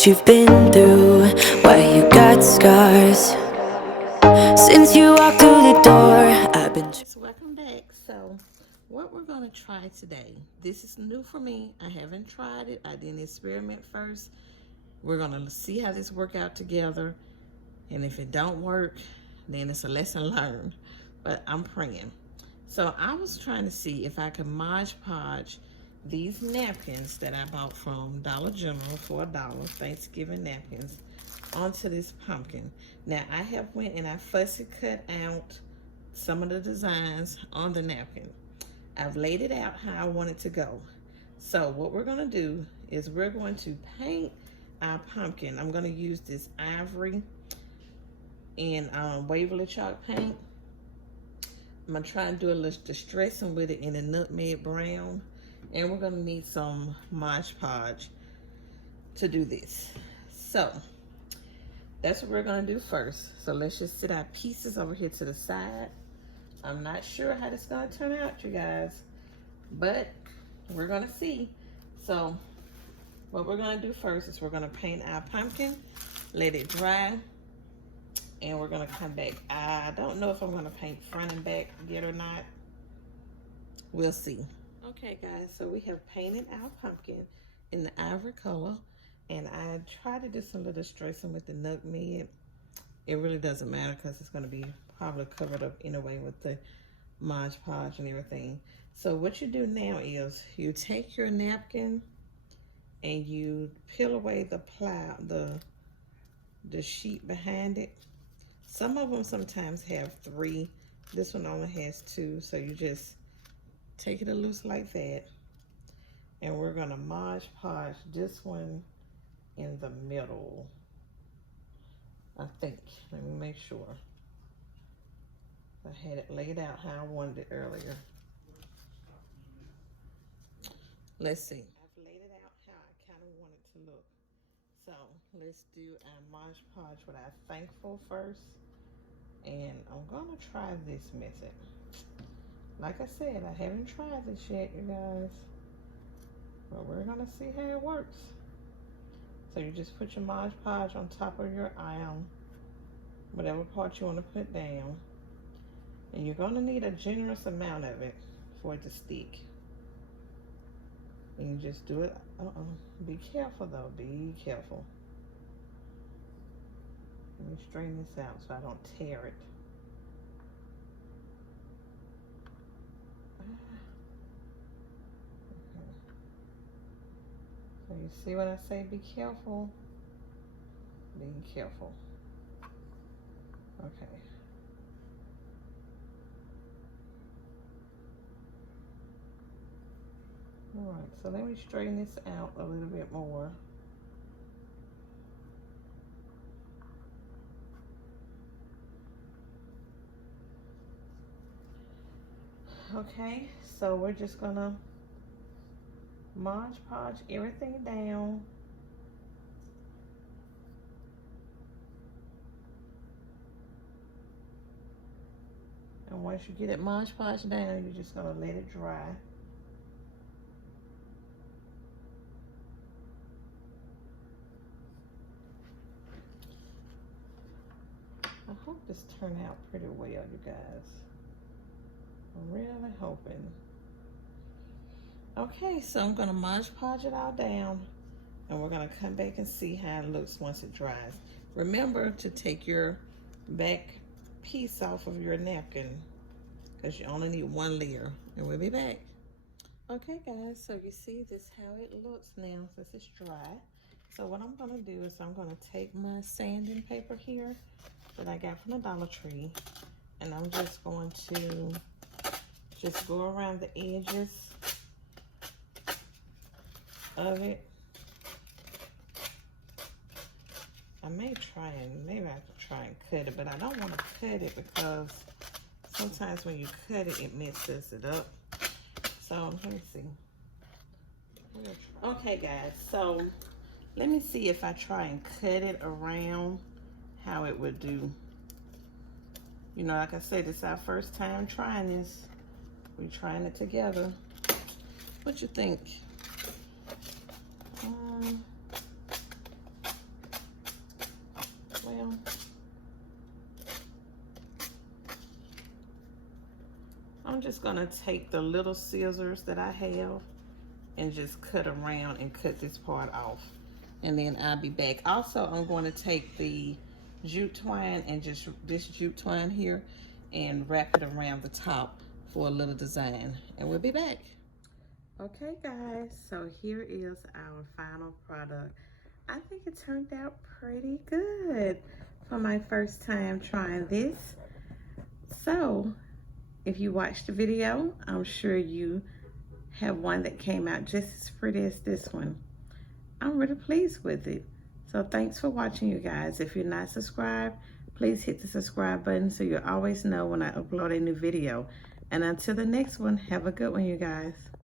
what you've been through, why you got scars. Since you walked through the door, I've been. Welcome back. So, what we're going to try today, this is new for me. I haven't tried it. I didn't experiment first. We're going to see how this work out together. And if it don't work, then it's a lesson learned. But I'm praying. So, I was trying to see if I could Mod Podge these napkins that I bought from Dollar General for $1, Thanksgiving napkins, onto this pumpkin. Now I have went and I fussy cut out some of the designs on the napkin. I've laid it out how I want it to go. So what we're gonna do is we're going to paint our pumpkin. I'm gonna use this ivory and Waverly chalk paint. I'm gonna try and do a little distressing with it in a nutmeg brown. And we're gonna need some Mod Podge to do this. So that's what we're gonna do first. So let's just sit our pieces over here to the side. I'm not sure how this is gonna turn out, you guys, but we're gonna see. So what we're gonna do first is we're gonna paint our pumpkin, let it dry, and we're gonna come back. I don't know if I'm gonna paint front and back yet or not. We'll see. Okay guys, so we have painted our pumpkin in the ivory color, and I tried to do some little distressing with the nutmeg. It really doesn't matter because it's going to be probably covered up anyway with the Mod Podge and everything. So what you do now is you take your napkin and you peel away the the sheet behind it. Some of them sometimes have 3. This one only has 2, so you just take it a loose like that, and we're gonna Mod Podge this one in the middle, I think. Let me make sure. I had it laid out how I wanted it earlier. Let's see. I've laid it out how I kind of want it to look. So let's do our Mod Podge with our thankful first, and I'm gonna try this method. Like I said, I haven't tried this yet, you guys, but we're gonna see how it works. So you just put your Mod Podge on top of your whatever part you want to put down, and you're gonna need a generous amount of it for it to stick. And you just do it. Be careful though. Be careful. Let me straighten this out so I don't tear it. So you see what I say, be careful. Be careful. Okay. All right, so let me straighten this out a little bit more. Okay, so we're just gonna Mod Podge everything down. And once you get it Mod Podge down, you're just gonna let it dry. I hope this turned out pretty well, you guys. I'm really hoping. Okay, so I'm gonna Mod Podge it all down, and we're gonna come back and see how it looks once it dries. Remember to take your back piece off of your napkin, because you only need 1 layer, and we'll be back. Okay guys, so you see this how it looks now since it's dry. So what I'm gonna do is I'm gonna take my sanding paper here that I got from the Dollar Tree, and I'm just going to just go around the edges of it. I may try and, maybe I could try and cut it, but I don't want to cut it because sometimes when you cut it, it messes it up. So let me see. Okay guys, so let me see if I try and cut it around how it would do. You know, like I said, it's our first time trying this. We're trying it together. What you think? now. I'm just gonna take the little scissors that I have and just cut around and cut this part off. And then I'll be back. Also, I'm going to take the jute twine and just this jute twine here and wrap it around the top for a little design. And we'll be back. Okay guys, so here is our final product. I think it turned out pretty good for my first time trying this. So if you watched the video, I'm sure you have one that came out just as pretty as this one. I'm really pleased with it. So thanks for watching, you guys. If you're not subscribed, please hit the subscribe button so you'll always know when I upload a new video. And until the next one, have a good one, you guys.